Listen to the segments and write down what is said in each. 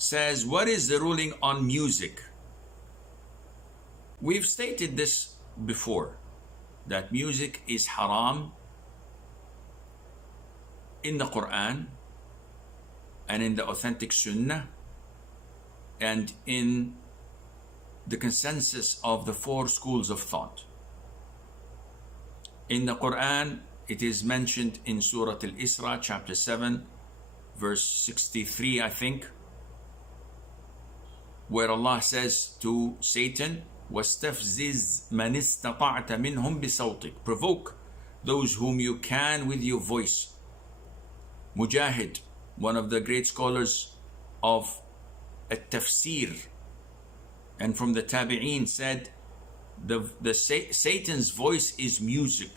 says, what is the ruling on music? We've stated this before, that music is haram in the Quran and in the authentic Sunnah and in the consensus of the four schools of thought. In the Quran, it is mentioned in Surah Al-Isra, chapter 7, verse 63, I think, where Allah says to Satan, وَاسْتَفْزِزْ مَنِ اسْتَطَعْتَ مِنْهُمْ بِصَوْتِكَ, provoke those whom you can with your voice. Mujahid, one of the great scholars of At-Tafsir and from the Tabi'een, said Satan's voice is music.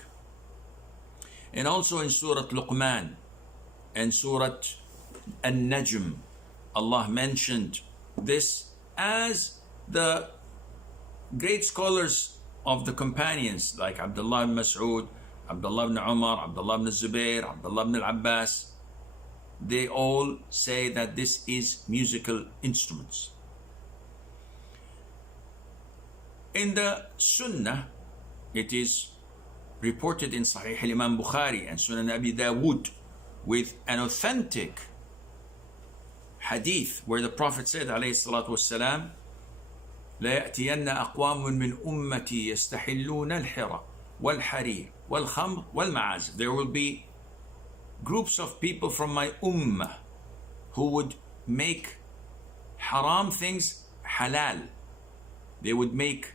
And also in Surah Luqman and Surah An-Najm, Allah mentioned this, as the great scholars of the companions like Abdullah ibn Mas'ud, Abdullah ibn Umar, Abdullah ibn Zubair, Abdullah ibn al-Abbas, they all say that this is musical instruments. In the Sunnah, it is reported in Sahih al-Imam Bukhari and Sunan Abi Dawood with an authentic hadith where the Prophet said, alayhi salatu wassalam, لا يأتين أقوام من أمتي يستحلون الحرى والحرير والخمر والمعازف. There will be groups of people from my ummah who would make haram things halal. They would make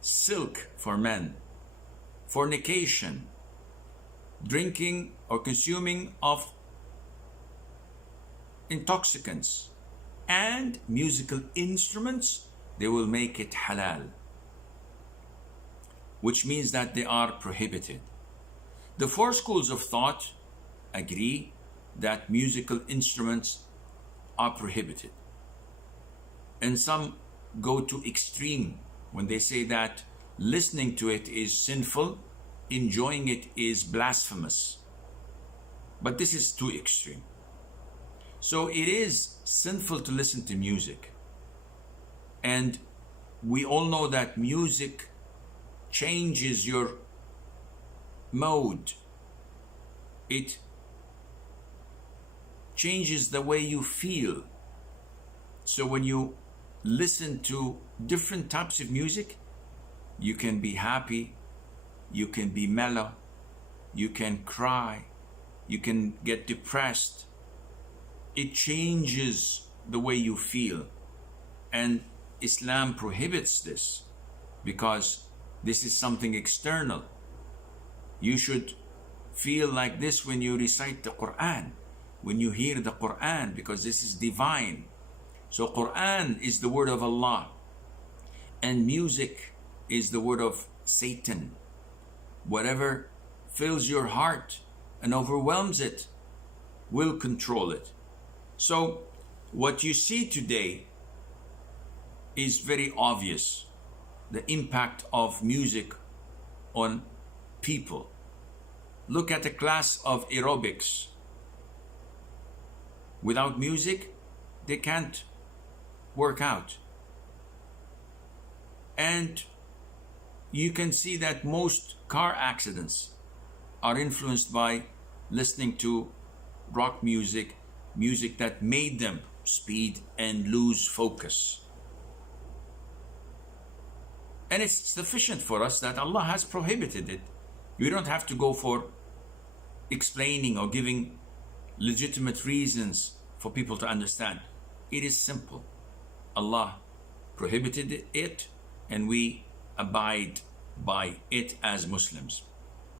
silk for men, fornication, drinking or consuming of intoxicants, and musical instruments. They will make it halal, which means that they are prohibited. The four schools of thought agree that musical instruments are prohibited. And some go to extreme when they say that listening to it is sinful, enjoying it is blasphemous. But this is too extreme. So it is sinful to listen to music. And we all know that music changes your mode. It changes the way you feel. So when you listen to different types of music, you can be happy, you can be mellow, you can cry, you can get depressed. It changes the way you feel. And Islam prohibits this because this is something external. You should feel like this when you recite the Quran, when you hear the Quran, because this is divine. So Quran is the word of Allah, and music is the word of Satan. Whatever fills your heart and overwhelms it will control it. So what you see today is very obvious, the impact of music on people. Look at a class of aerobics. Without music, they can't work out. And you can see that most car accidents are influenced by listening to rock music, music that made them speed and lose focus. And it's sufficient for us that Allah has prohibited it. You don't have to go for explaining or giving legitimate reasons for people to understand. It is simple. Allah prohibited it, and we abide by it as Muslims.